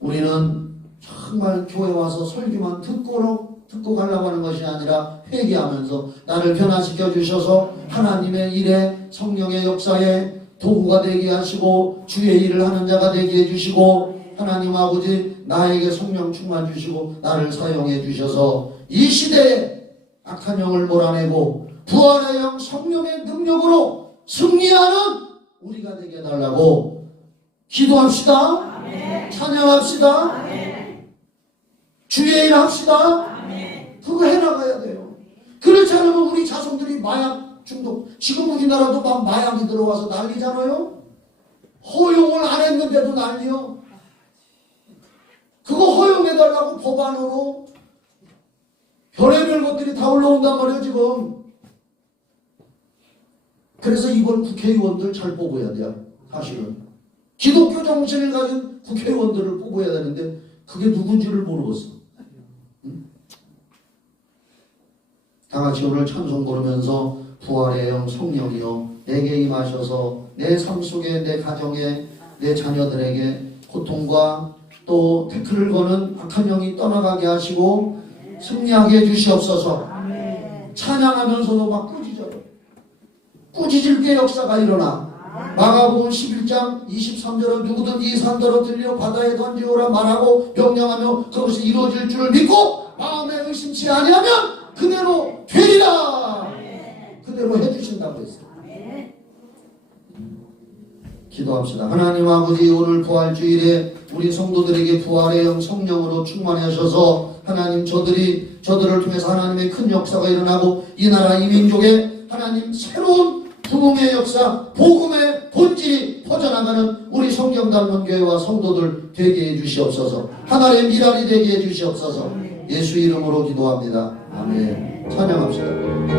우리는 정말 교회 와서 설교만 듣고 가려고 하는 것이 아니라 회개하면서 나를 변화시켜 주셔서 하나님의 일에 성령의 역사에 도구가 되게 하시고 주의 일을 하는 자가 되게 해주시고 하나님 아버지 나에게 성령 충만 주시고 나를 사용해 주셔서 이 시대에 악한 영을 몰아내고 부활의 영 성령의 능력으로 승리하는 우리가 되게 해달라고 기도합시다. 아멘. 찬양합시다. 아멘. 주의 일 합시다. 아멘. 그거 해나가야 돼요. 그렇지 않으면 우리 자손들이 마약 중독, 지금 우리나라도 막 마약이 들어와서 난리잖아요. 허용을 안 했는데도 난리요. 그거 허용해달라고 법안으로 별의별 것들이 다 올라온단 말이에요 지금. 그래서 이번 국회의원들 잘 뽑아야 돼요. 사실은 기독교 정신을 가진 국회의원들을 뽑아야 되는데 그게 누군지를 모르겠어. 응? 다 같이 오늘 찬송 부르면서 부활의 영 성령이여 내게 임하셔서 내 삶 속에 내 가정에 내 자녀들에게 고통과 또 태클을 거는 악한 영이 떠나가게 하시고 승리하게 해주시옵소서. 찬양하면서도 막 꾸짖을 게 역사가 일어나. 마가복음 11장 23절은 누구든지 산더러 들려 바다에 던지오라 말하고 명령하며 그것이 이루어질 줄을 믿고 마음에 의심치 아니하면 그대로 되리라. 그대로 해주신다고 했어요. 기도합시다. 하나님 아버지, 오늘 부활주일에 우리 성도들에게 부활의 영 성령으로 충만하셔서 하나님 저들을 통해서 하나님의 큰 역사가 일어나고 이 나라 이 민족에 하나님 새로운 부흥의 역사, 복음의 본질이 퍼져나가는 우리 성경 닮은 교회와 성도들 되게 해주시옵소서. 하나님의 미랄이 되게 해주시옵소서. 예수 이름으로 기도합니다. 아멘. 찬양합시다.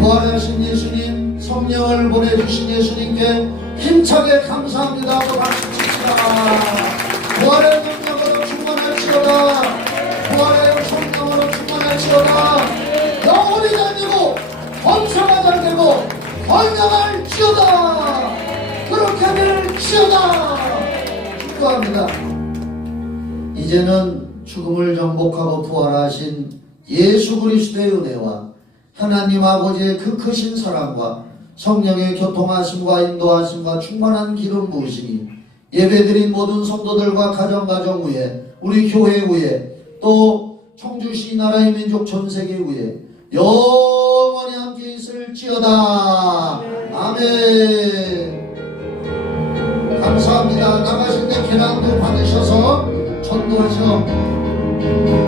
부활하신 예수님, 성령을 보내주신 예수님께 힘차게 감사합니다 하고 박수 칩시다. 부활의 능력으로 충만할지어다. 부활의 성령으로 충만할지어다. 영혼이 잘 되고 범사가 잘 되고 번영할지어다. 그렇게 될지어다. 기도합니다. 이제는 죽음을 정복하고 부활하신 예수 그리스도의 은혜와 하나님 아버지의 그 크신 사랑과 성령의 교통하심과 인도하심과 충만한 기름 부으심이 예배드린 모든 성도들과 가정 위에, 우리 교회 위에, 또 청주시 나라의 민족 전 세계 위에 영원히 함께 있을지어다. 아멘. 감사합니다. 나가실 때 계란도 받으셔서 전도하셔.